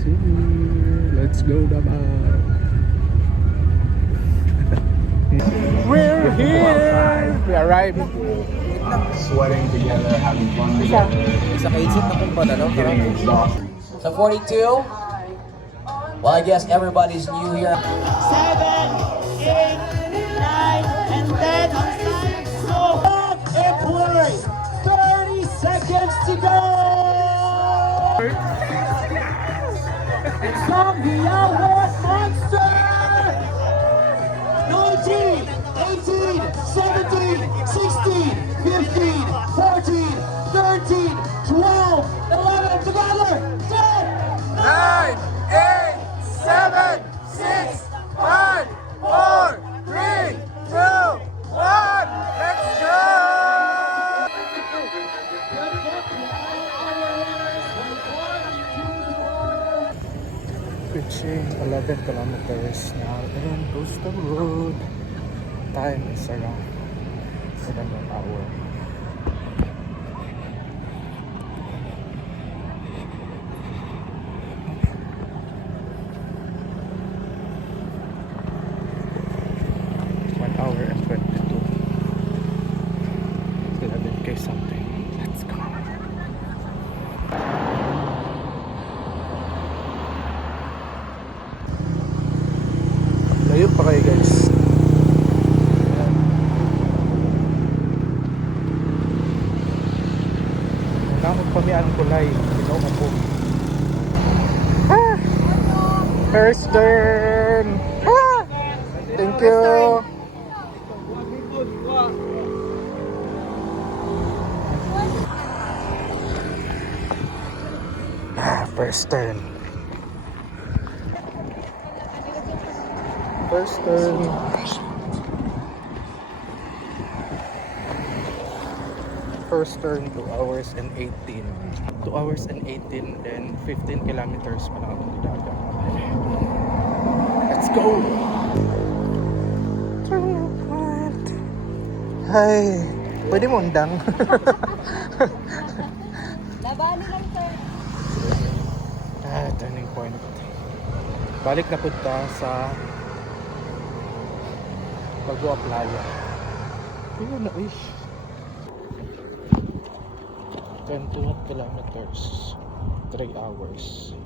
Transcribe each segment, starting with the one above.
is here. Let's go naman. We're here! We arrived. Sweating together, having fun together. Sa kaisip na kung paano, Getting exhausted. sa 42, well, I guess everybody's new here. 7, 8, 9, and 10 on time. So back and play. 30 seconds to go. Zambia West Monster. 19, 18, 17, 16, 15, 14, 13, 12, 11 together. 10, 9, 8, 7, 6, 5, 4, 3, 2, 1. Let's go! Reaching 11 kilometers now and Coastal Road. Time is around 7 hour. Hour and 22. 11K something. Let's go. Layo pa kayo guys. Nakapag pamian kulay. Ikaw mo po. First turn! Ah! Thank you! First turn. First turn. First turn 2 hours and 18. 2 hours and 18 and 15 kilometers pa lang itong ginaga. Let's go! Turn point. Hi! Pwede mo undang. Labali lang, sir. Turning point. Balik na punta sa Bagua Playa. Ayun na, ish. 21 kilometers. 3 hours.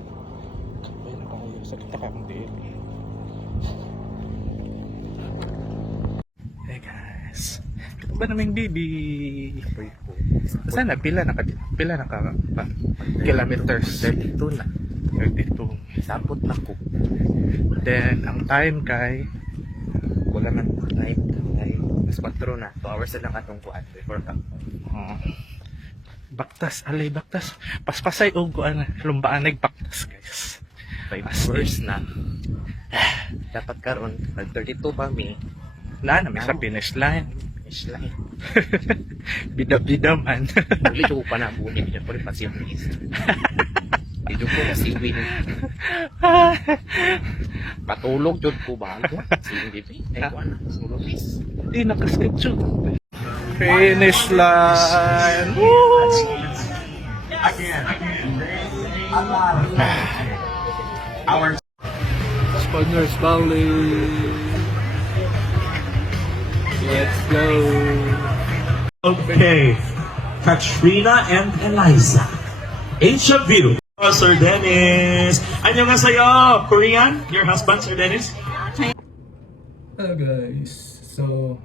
Ayun na tayo. Sakit na kang din. Hey guys. Ito ba namang bibi? Sana pila na kilometers? 32 na. 32. Sapot na ko. Then, ang time kay Wala man night. Ay, mas 4 na. 2 hours na lang atong kuan before ka. Baktas, alay baktas. Paspasay og kuan lumbaan nagbaktas guys. 5 As hours na. Dapat karon 32 pa mi. Na may sa finish line. Finish line. Bida-bida man. Uli ko pa na bunya niya pala pa siya please. Dito ko kasi win. Patulog jud ko ba ako? Sige dito. Ay ko na. Sulog please. Di nakaschedule. Finish line. Woo! Our Sponsors Valley. Let's go. okay, Katrina and Eliza. Asia View. Sir Dennis. Annyeonghaseyo. Korean? Your husband, Sir Dennis? Hello guys. So,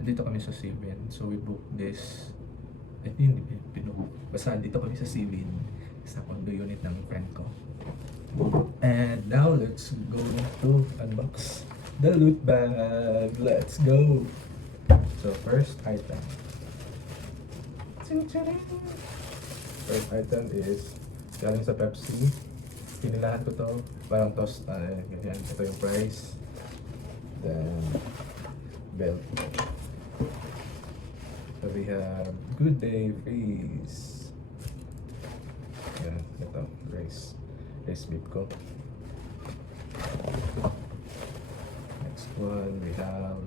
nandito kami sa Sivin. So we booked this. I think hindi pinubook. Basta dito kami sa Sivin. Sa condo unit ng friend ko. And now let's go to unbox the loot bag. Let's go. So first item. First item is galing sa Pepsi. Pinilahan ko to. Parang toast. Ganyan. Ito yung price. Then belt. So we have Good Day Freeze. Yan, ito, rice beef ko. Next one we have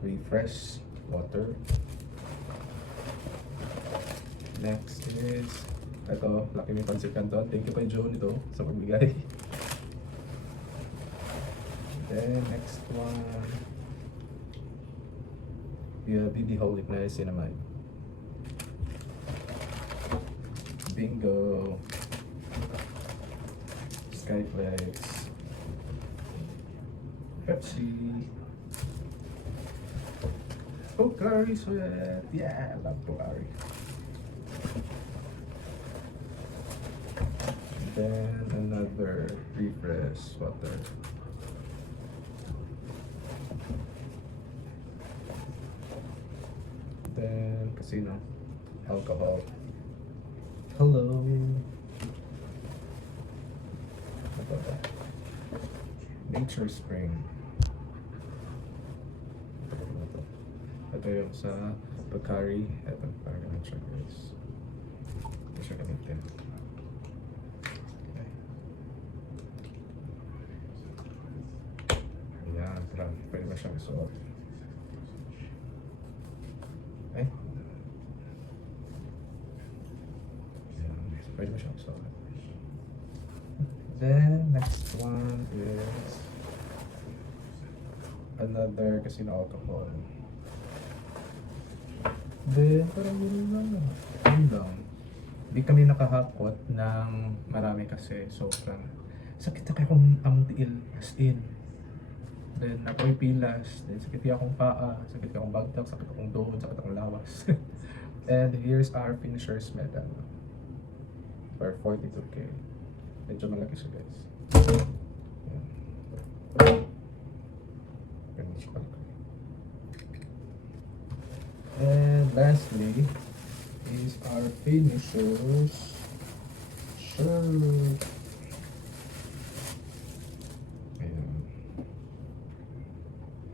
Refresh water. Next is Ito, laki may Pancit Canton. Thank you kay Joe nito sa pagbigay. Then, next one. BD Holy Place Cinnamon. Bingo. Skyflex. Pepsi. Pocari Sweat. Yeah, I love Pocari. Then another refresh water. Then casino alcohol. Hello. Ito ba? Nature Spring. Ito yung sa Pocari. Ito, para naman siya guys. Ito siya gamitin. Okay. Ayan, grabe. Pwede ba siyang isuot? Okay. Ayan, pwede ba siyang isuot? Then, next one is another casino alcohol. Then, parang yun lang. Yun lang. Di kami nakahakot ng marami kasi sobrang sakit akong amtiil as in. Then, ako'y pilas. Then, sakit akong paa. Sakit akong bagtak. Sakit akong doon. Sakit akong lawas. And here's our finisher's medal. For 42K. Medyo malaki siya guys. Ayan. Ganun siya kalaki. And lastly is our finishers shirt. Ayan.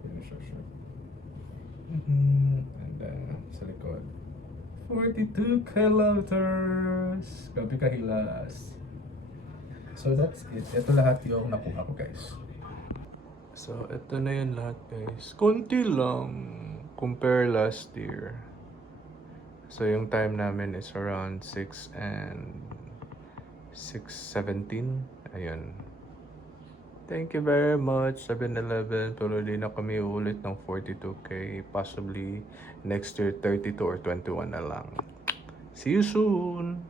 Finisher shirt. And then sa likod 42 kilometers. Gabi kahilas. So that's it. Ito lahat yung nakuha ko guys. So ito na yun lahat guys. Konti lang compare last year. So yung time namin is around 6 and 6:17. Ayun. Thank you very much 7-Eleven. Pero di na kami uulit ng 42K. Possibly next year 32 or 21 na lang. See you soon!